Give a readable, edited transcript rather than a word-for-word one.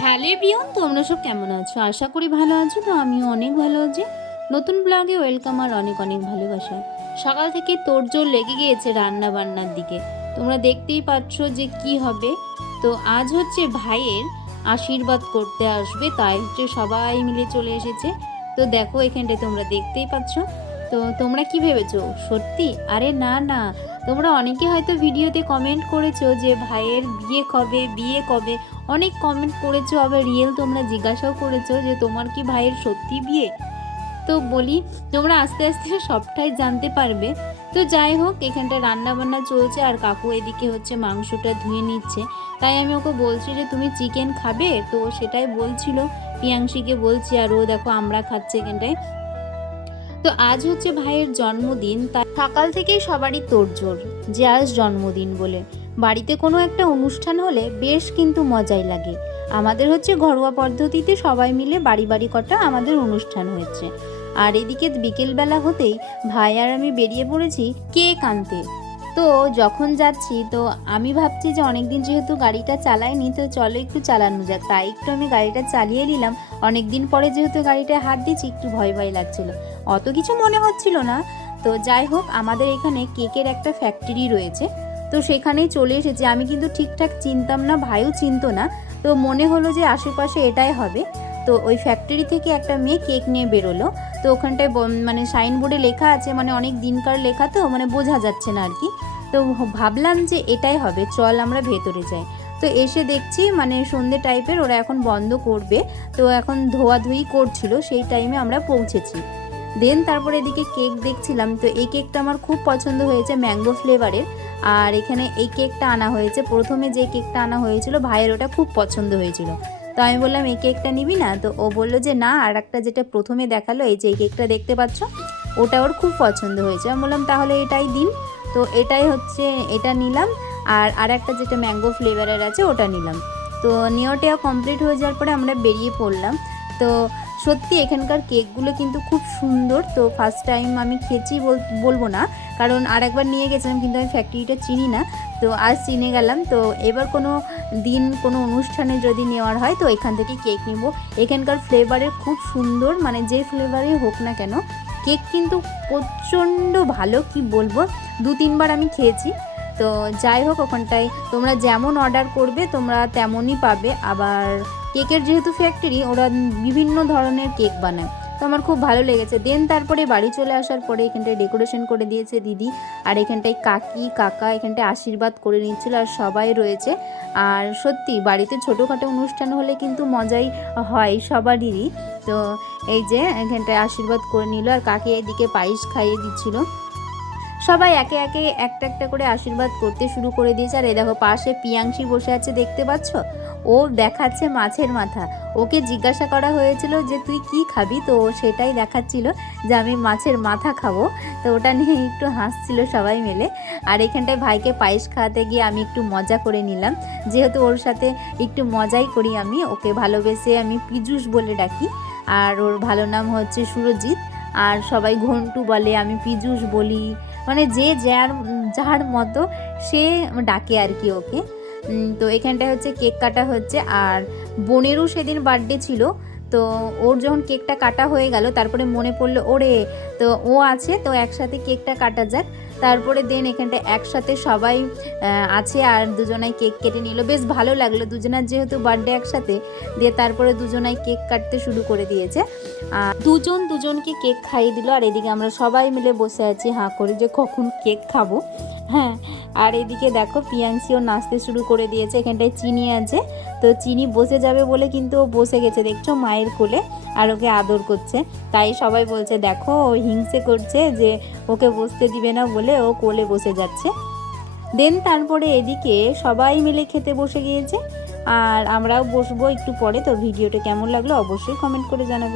Hello everyone, তোমরা সব কেমন আছো? আশা করি ভালো আছো। তো আমিও অনেক ভালো আছি। নতুন ব্লগে ওয়েলকাম আর অনেক অনেক ভালোবাসা। সকাল থেকে তোড়জোড় লেগে গিয়েছে রান্না বান্নার দিকে। তোমরা দেখতেই পাচ্ছ যে কি হবে। তো আজ হচ্ছে ভাইয়ের আশীর্বাদ করতে আসবে, তাই হচ্ছে সবাই মিলে চলে এসেছে। তো দেখো এখানটায় তোমরা দেখতেই পাচ্ছ। তো তোমরা কি ভেবেছো সত্যি? আরে না না, তোমরা অনেকে হয়তো ভিডিওতে কমেন্ট করেছো যে ভাইয়ের বিয়ে কবে, বিয়ে কবে, অনেক কমেন্ট করেছো। আবার রিয়েল তোমরা জিজ্ঞাসাও করেছো যে তোমার কি ভাইয়ের সত্যি বিয়ে। তো বলি, তোমরা আস্তে আস্তে সবটাই জানতে পারবে। তো যাই হোক, এখানটা রান্না বান্না চলছে আর কাকু এদিকে হচ্ছে মাংসটা ধুয়ে নিচ্ছে। তাই আমি ওকে বলছি যে তুমি চিকেন খাবে, তো সেটাই বলছিল পিয়াংশীকে বলছি। আর ও দেখো আমরা খাচ্ছে এখানটায়। তো আজ হচ্ছে ভাইয়ের জন্মদিন, তাই সকাল থেকেই সবারই তোড়জোড় যে আজ জন্মদিন বলে। বাড়িতে কোনো একটা অনুষ্ঠান হলে বেশ কিন্তু মজাই লাগে। আমাদের হচ্ছে ঘরোয়া পদ্ধতিতে সবাই মিলে বাড়ি বাড়ি কটা আমাদের অনুষ্ঠান হয়েছে। আর এদিকে বিকেলবেলা হতেই ভাই আর আমি বেরিয়ে পড়েছি কেক আনতে। তো যখন যাচ্ছি, তো আমি ভাবছি যে অনেকদিন যেহেতু গাড়িটা চালাইনি, তো চলো একটু চালানো যাক। তাই একটু আমি গাড়িটা চালিয়ে নিলাম। অনেকদিন পরে যেহেতু গাড়িটা হাত দিচ্ছি, একটু ভয় ভয় লাগছিল, অত কিছু মনে হচ্ছিল না। তো যাই হোক, আমাদের এখানে কেকের একটা ফ্যাক্টরি রয়েছে, তো সেখানেই চলে এসেছি। আমি কিন্তু ঠিকঠাক চিনতাম না, ভাইও চিনতো না। তো মনে হলো যে আশেপাশে এটাই হবে। তো ওই ফ্যাক্টরি থেকে একটা মেয়ে কেক নিয়ে বেরোলো। তো ওখানটায় মানে সাইনবোর্ডে লেখা আছে, মানে অনেক দিনকার লেখা, তো মানে বোঝা যাচ্ছে না আর কি। তো ভাবলাম যে এটাই হবে, চল আমরা ভেতরে যাই। তো এসে দেখছি মানে সন্ধে টাইপের, ওরা এখন বন্ধ করবে। তো এখন ধোয়াধুয়ি করছিল, সেই টাইমে আমরা পৌঁছেছি। দেন তারপরে এদিকে কেক দেখছিলাম। তো এই কেকটা আমার খুব পছন্দ হয়েছে, ম্যাঙ্গো ফ্লেভারের। আর এখানে এই কেকটা আনা হয়েছে, প্রথমে যে কেকটা আনা হয়েছিল ভাইয়ের ওটা খুব পছন্দ হয়েছিল। তো আমি বললাম এই কেকটা নিবি না? তো ও বললো যে না, আর একটা যেটা প্রথমে দেখালো, এই যে এই কেকটা দেখতে পাচ্ছ, ওটা ওর খুব পছন্দ হয়েছে। আমি বললাম তাহলে এটাই দিন। তো এটাই হচ্ছে, এটা নিলাম। আর একটা যেটা ম্যাঙ্গো ফ্লেভারের আছে ওটা নিলাম। তো নেওয়াটা কমপ্লিট হয়ে যাওয়ার পরে আমরা বেরিয়ে পড়লাম। তো সত্যি এখানকার কেকগুলো কিন্তু খুব সুন্দর। তো ফার্স্ট টাইম আমি খেয়েছি বলবো না, কারণ আর একবার নিয়ে গেছিলাম, কিন্তু আমি ফ্যাক্টরিটা চিনি না। তো আজ চিনে গেলাম। তো এবার কোনো দিন কোনো অনুষ্ঠানে যদি নেওয়ার হয়, তো এখান থেকে কেক নিব। এখানকার ফ্লেভারের খুব সুন্দর, মানে যে ফ্লেভারই হোক না কেন, কেক কিন্তু প্রচণ্ড ভালো, কি বলবো। 2-3 বার আমি খেয়েছি। তো যাই হোক, ওখানটায় তোমরা যেমন অর্ডার করবে তোমরা তেমনই পাবে। আবার কেকের যেহেতু ফ্যাক্টরি, ওরা বিভিন্ন ধরনের কেক বানায়। তো আমার খুব ভালো লেগেছে। দেন তারপরে বাড়ি চলে আসার পরে এখানটায় ডেকোরেশন করে দিয়েছে দিদি। আর এখানটায় কাকি কাকা এখানটায় আশীর্বাদ করে নিচ্ছিল, আর সবাই রয়েছে। আর সত্যি বাড়িতে ছোটোখাটো অনুষ্ঠান হলে কিন্তু মজাই হয় সবারই। তো এই যে এখানটায় আশীর্বাদ করে নিল, আর কাকি এদিকে পায়েস খাইয়ে দিচ্ছিল। সবাই একে একে একটা একটা করে আশীর্বাদ করতে শুরু করে দিয়েছে। আর এই দেখো পাশে পিয়াংশী বসে আছে, দেখতে পাচ্ছ? ও দেখাচ্ছে মাছের মাথা। ওকে জিজ্ঞাসা করা হয়েছিল যে তুই কি খাবি, তো সেটাই দেখাচ্ছিল যে আমি মাছের মাথা খাবো। তো ওটা নিয়ে একটু হাসছিল সবাই মিলে। আর এখানটায় ভাইকে পায়েস খাওয়াতে গিয়ে আমি একটু মজা করে নিলাম, যেহেতু ওর সাথে একটু মজাই করি। আমি ওকে ভালোবেসে আমি পীযূষ বলে ডাকি, আর ওর ভালো নাম হচ্ছে সুরজিৎ। আর সবাই ঘন্টু বলে, আমি পীযূষ বলি, মানে যে যার যার মতো সে ডাকে আর কি ওকে। তো এখানটায় হচ্ছে কেক কাটা হচ্ছে। আর বোনেরও সেদিন বার্থডে ছিল। তো ওর যখন কেকটা কাটা হয়ে গেল, তারপরে মনে পড়লো ওরে, তো ও আছে, তো একসাথে কেকটা কাটা যাক। তারপরে দেন এখানটা একসাথে সবাই আছে, আর দুজনাই কেক কেটে নিল। বেশ ভালো লাগলো, দুজনার যেহেতু বার্থডে একসাথে। দিয়ে তারপরে দুজনাই কেক কাটতে শুরু করে দিয়েছে, আর দুজন দুজনকে কেক খাইয়ে দিল। আর এদিকে আমরা সবাই মিলে বসে আছি হাঁ করে যে কখন কেক খাবো। হ্যাঁ, আর এদিকে দেখো পিয়াংশিও নাচতে শুরু করে দিয়েছে। এখানটায় চিনি আছে, তো চিনি বসে যাবে বলে কিন্তু ও বসে গেছে, দেখছো, মায়ের কোলে। আর ওকে আদর করছে। তাই সবাই বলছে দেখো ও হিংসে করছে যে ওকে বসতে দিবে না বলে ও কোলে বসে যাচ্ছে। দেন তারপরে এদিকে সবাই মিলে খেতে বসে গিয়েছে, আর আমরাও বসবো একটু পরে। তো ভিডিওটা কেমন লাগলো অবশ্যই কমেন্ট করে জানাবে।